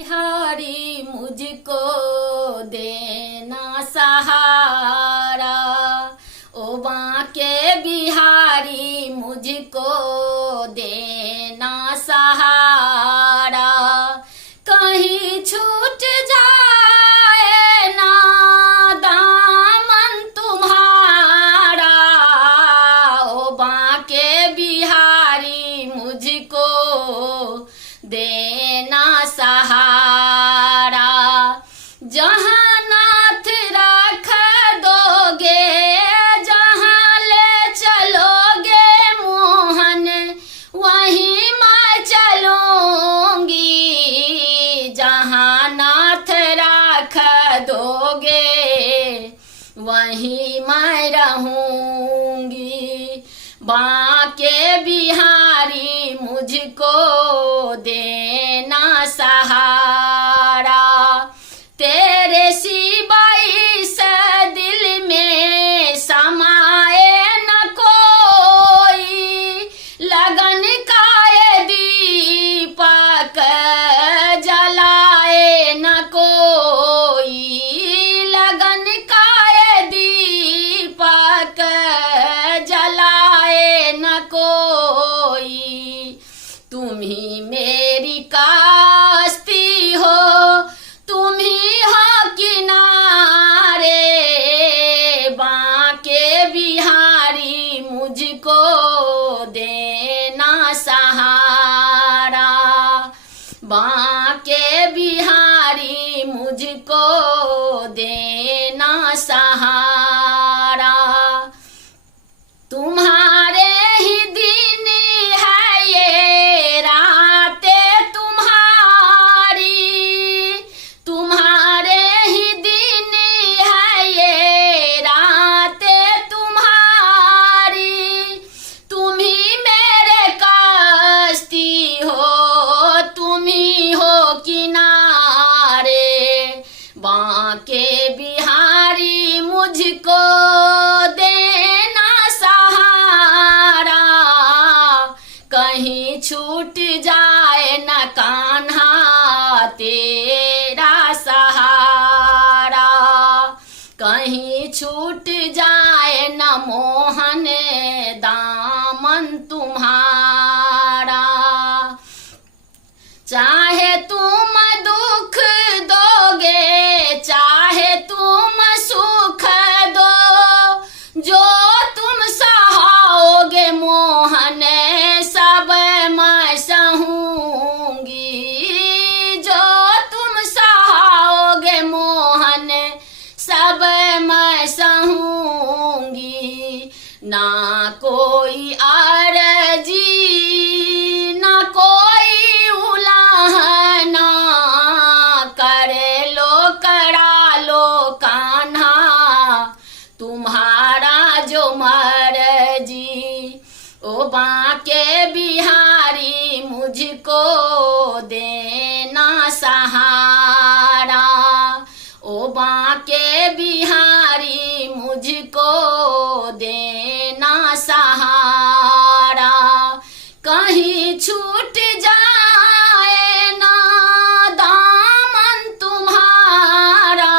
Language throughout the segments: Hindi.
बिहारी मुझको देना सहारा, ओ बांके बिहारी मुझको देना सहारा। कहीं छूट जाए ना दामन तुम्हारा, ओ बांके बिहारी मुझको देना सहारा। जहाँ नाथ रख दोगे, जहाँ ले चलोगे मोहन, वहीं मैं चलूंगी। जहाँ नाथ रख दोगे, वहीं मैं रहूंगी। बांके बिहारी मुझको देना सहारा। तेरे सिवाय से दिल में समाए न कोई, लगन का ये दीपक जलाए न कोई, लगन का ये दीपक जलाए न कोई। तुम ही मेरी कास्ती हो, तुम ही हो किनारे। बांके बिहारी मुझको देना सहारा, बांके बिहारी मुझको देना सहारा। तुम्हारे ही दिन है ये रातें तुम्हारी, तुम्हारे ही दिन है ये रातें तुम्हारी। तुम ही मेरे कश्ती हो, तुम ही हो किनारे। बांके बिहारी मुझको देना सहारा। कहीं छूट जाए न कान्हा तेरा सहारा, कहीं छूट जाए न मोहन दामन तुम्हारा। चाहे तुम दुख दोगे, चाहे तुम सुख दो, जो तुम सहाओगे मोहन सब मैं सहूंगी। जो तुम सहाओगे मोहन सब मैं सहूंगी। ना कोई अर्जी, ना कोई उलाहना, करे लो करा लो कान्हा तुम्हारा जो मर्जी। ओ बांके बिहारी मुझको देना सहारा, ओ बांके बिहारी मुझको देना सहारा। कहीं छूट जाए ना दामन तुम्हारा,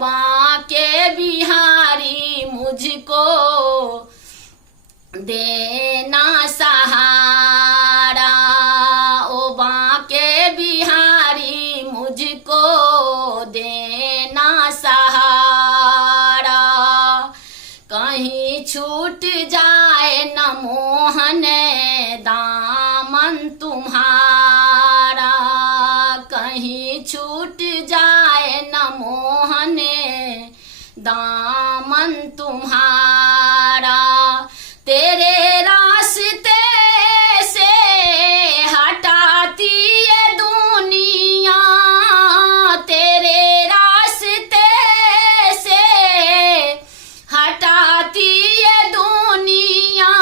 बांके बिहारी मुझको देना सहारा। ओ बांके बिहारी मुझको देना सहारा। कहीं छूट जाए न मोहन दामन तुम्हारा, कहीं छूट जाए न मोहन दामन तुम्हारा। तेरे रास्ते से हटाती ये दुनिया, तेरे रास्ते से हटाती ये दुनिया।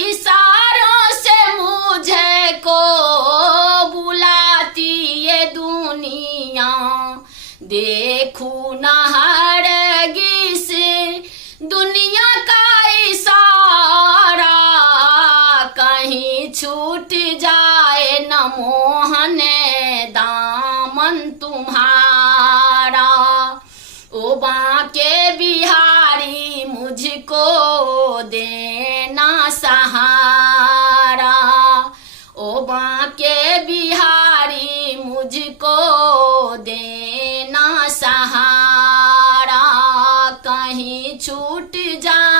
इशारों से मुझे को बुलाती ये दुनिया। देखूं न हरगिज़ दुनिया का इशारा, छूट जाए न मोहन दा तुम्हारा। ओ बांके बिहारी मुझको देना सहारा। ओ बांके बिहारी मुझको देना सहारा। कहीं छूट जा